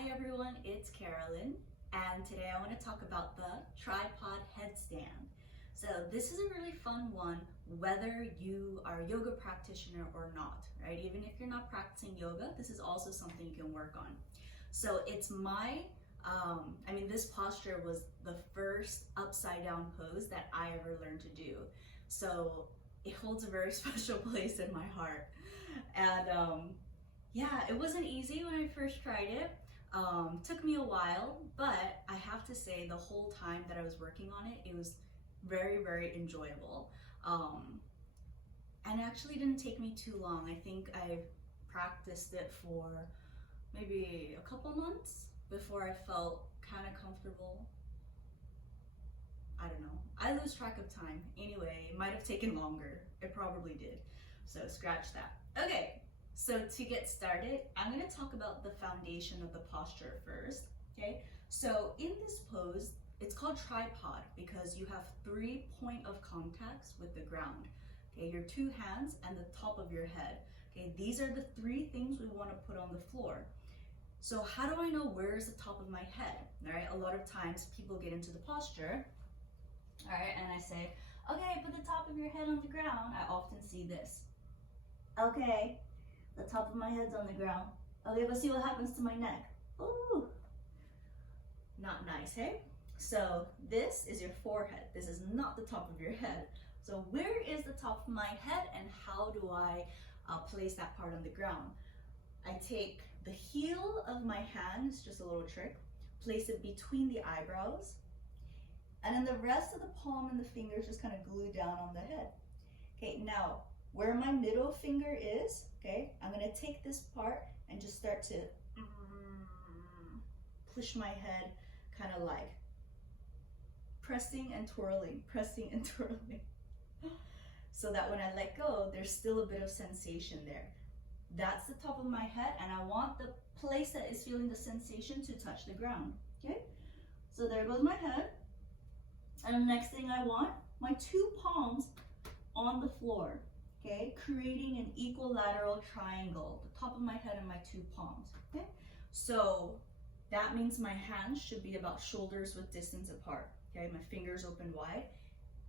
Hi everyone, it's Carolyn, and today I want to talk about the tripod headstand. So this is a really fun one, whether you are a yoga practitioner or not, right? Even if you're not practicing yoga, this is also something you can work on. So it's this posture was the first upside down pose that I ever learned to do. So it holds a very special place in my heart. And yeah, it wasn't easy when I first tried it. Took me a while, but I have to say the whole time that I was working on it, it was very, very enjoyable. And it actually didn't take me too long. I think I practiced it for maybe a couple months before I felt kind of comfortable. I don't know. I lose track of time. Anyway, it might have taken longer. It probably did. So scratch that. Okay, so to get started, I'm going to talk about the foundation of the posture first. Okay, so in this pose, it's called tripod because you have 3 points of contacts with the ground. Okay, your 2 hands and the top of your head. Okay, these are the 3 things we want to put on the floor. So how do I know where is the top of my head? All right, a lot of times people get into the posture, all right, and I say, okay, put the top of your head on the ground. I often see this. Okay, the top of my head's on the ground. Okay, but see what happens to my neck. Ooh, not nice, hey? So this is your forehead. This is not the top of your head. So where is the top of my head and how do I place that part on the ground? I take the heel of my hand, it's just a little trick, place it between the eyebrows, and then the rest of the palm and the fingers just kind of glue down on the head. Okay, now where my middle finger is, okay, I'm gonna take this part and just start to push my head, kind of like pressing and twirling, so that when I let go, there's still a bit of sensation there. That's the top of my head, and I want the place that is feeling the sensation to touch the ground, okay? So there goes my head, and the next thing I want, my 2 palms on the floor, okay? Creating an equilateral triangle, the top of my head and my 2 palms, okay? So that means my hands should be about shoulders width distance apart, okay? My fingers open wide,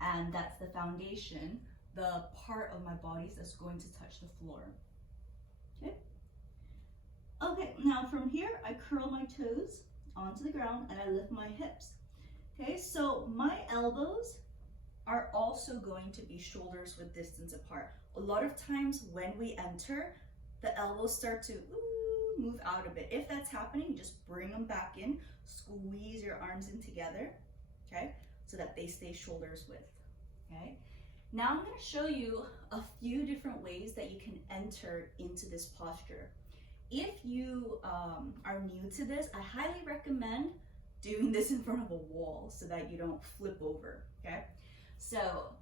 and that's the foundation, the part of my body that's going to touch the floor. Okay. Okay, now from here, I curl my toes onto the ground and I lift my hips. Okay, so my elbows are also going to be shoulders width distance apart. A lot of times when we enter, the elbows start to move out a bit. If that's happening, just bring them back in, squeeze your arms in together, okay, so that they stay shoulders width, okay? Now I'm going to show you a few different ways that you can enter into this posture. If you are new to this, I highly recommend doing this in front of a wall so that you don't flip over, okay? So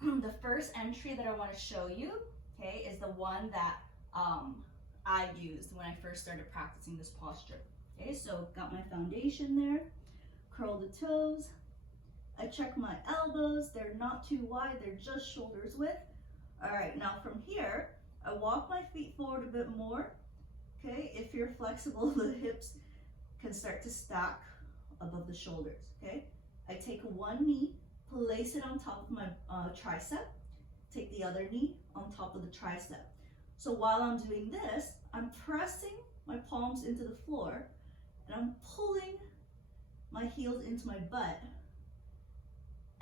the first entry that I want to show you, okay, is the one that I used when I first started practicing this posture. Okay, so got my foundation there, curl the toes, I check my elbows, they're not too wide, they're just shoulders width. All right, now from here, I walk my feet forward a bit more. Okay, if you're flexible, the hips can start to stack above the shoulders, okay? I take one knee, place it on top of my tricep, take the other knee on top of the tricep. So while I'm doing this, I'm pressing my palms into the floor and I'm pulling my heels into my butt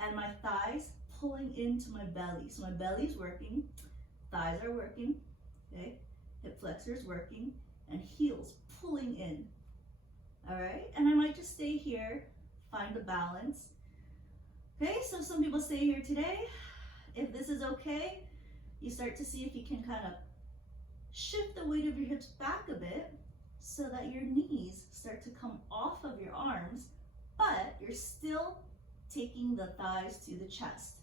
and my thighs pulling into my belly. So my belly's working, thighs are working, okay? Hip flexors working, and heels pulling in, all right? And I might just stay here, find the balance. Okay, so some people stay here today. If this is okay, you start to see if you can kind of shift the weight of your hips back a bit so that your knees start to come off of your arms, but you're still taking the thighs to the chest.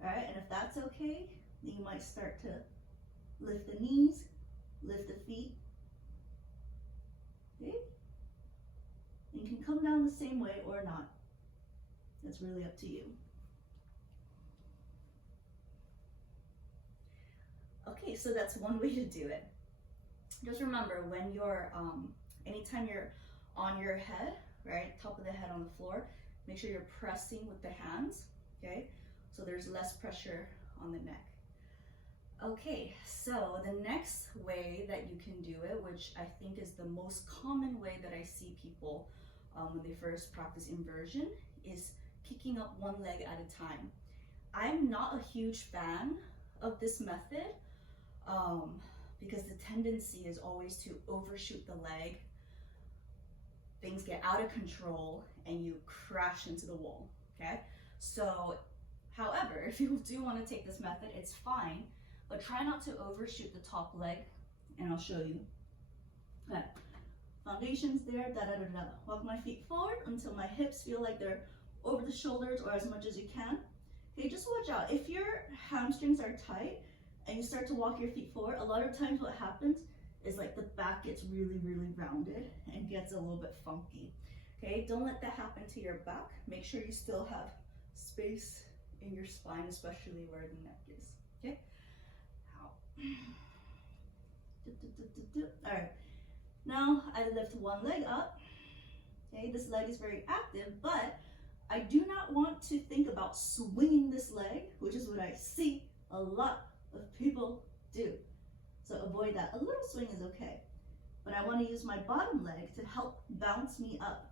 All right, and if that's okay, then you might start to lift the knees, lift the feet. Okay? And you can come down the same way or not. That's really up to you. Okay, so that's one way to do it. Just remember, when you're Anytime you're on your head, right, top of the head on the floor, make sure you're pressing with the hands, okay? So there's less pressure on the neck. Okay, so the next way that you can do it, which I think is the most common way that I see people when they first practice inversion, is kicking up one leg at a time. I'm not a huge fan of this method because the tendency is always to overshoot the leg. Things get out of control and you crash into the wall, okay? So, however, if you do want to take this method, it's fine, but try not to overshoot the top leg, and I'll show you. Okay, foundation's there, da-da-da-da. Walk my feet forward until my hips feel like they're over the shoulders or as much as you can. Okay, just watch out. If your hamstrings are tight and you start to walk your feet forward, a lot of times what happens is like the back gets really, really rounded and gets a little bit funky. Okay, don't let that happen to your back. Make sure you still have space in your spine, especially where the neck is. Okay, all right, now I lift one leg up. Okay, this leg is very active, but I do not want to think about swinging this leg, which is what I see a lot of people do. So avoid that. A little swing is okay, but I want to use my bottom leg to help bounce me up,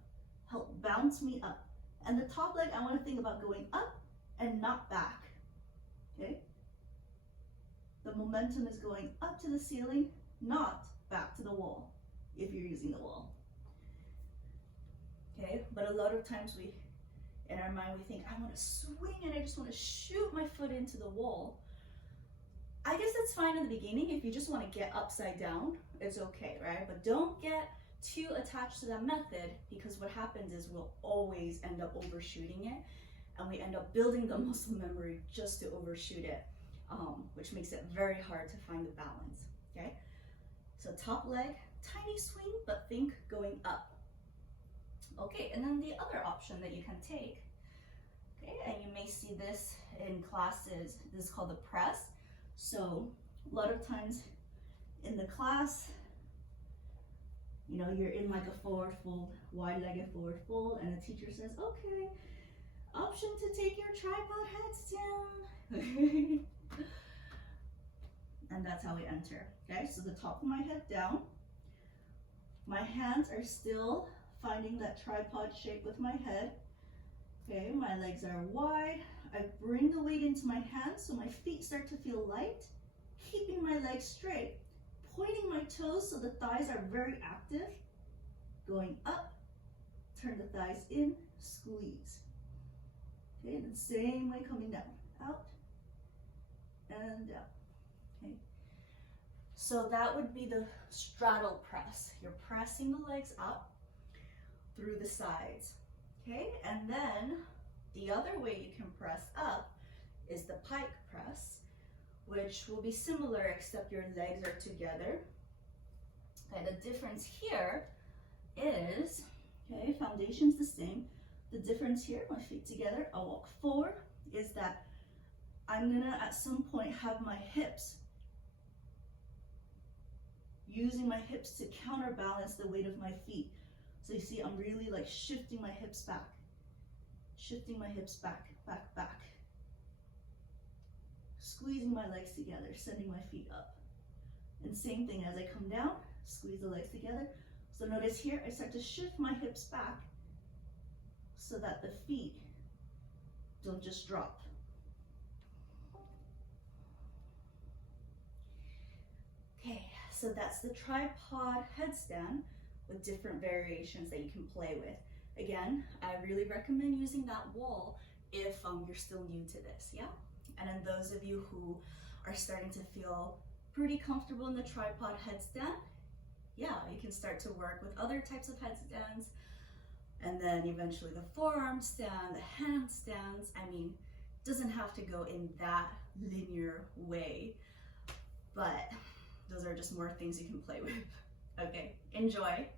And the top leg, I want to think about going up and not back, okay? The momentum is going up to the ceiling, not back to the wall, if you're using the wall. Okay, but a lot of times in our mind, we think, I want to swing and I just want to shoot my foot into the wall. I guess that's fine in the beginning. If you just want to get upside down, it's okay, right? But don't get too attached to that method, because what happens is we'll always end up overshooting it, and we end up building the muscle memory just to overshoot it, which makes it very hard to find the balance, okay? So top leg, tiny swing, but think going up. Okay, and then the other option that you can take, okay, and you may see this in classes, this is called the press. So a lot of times in the class, you know, you're in like a forward fold, wide-legged forward fold, and the teacher says, okay, option to take your tripod headstand. And that's how we enter, okay? So the top of my head down, my hands are still finding that tripod shape with my head. Okay, my legs are wide. I bring the weight into my hands so my feet start to feel light, keeping my legs straight, pointing my toes so the thighs are very active. Going up, turn the thighs in, squeeze. Okay, and the same way coming down, out and down. Okay, so that would be the straddle press. You're pressing the legs up through the sides. Okay, and then the other way you can press up is the pike press, which will be similar except your legs are together. Okay, the difference here is, okay, foundation's the same. The difference here, my feet together, I'll walk forward, is that I'm gonna at some point have my hips, using my hips to counterbalance the weight of my feet. So you see, I'm really like shifting my hips back, back, back. Squeezing my legs together, sending my feet up. And same thing as I come down, squeeze the legs together. So notice here, I start to shift my hips back so that the feet don't just drop. Okay, so that's the tripod headstand with different variations that you can play with. Again, I really recommend using that wall if you're still new to this, yeah? And then those of you who are starting to feel pretty comfortable in the tripod headstand, yeah, you can start to work with other types of headstands, and then eventually the forearm stand, the handstands. I mean, it doesn't have to go in that linear way, but those are just more things you can play with. Okay, enjoy.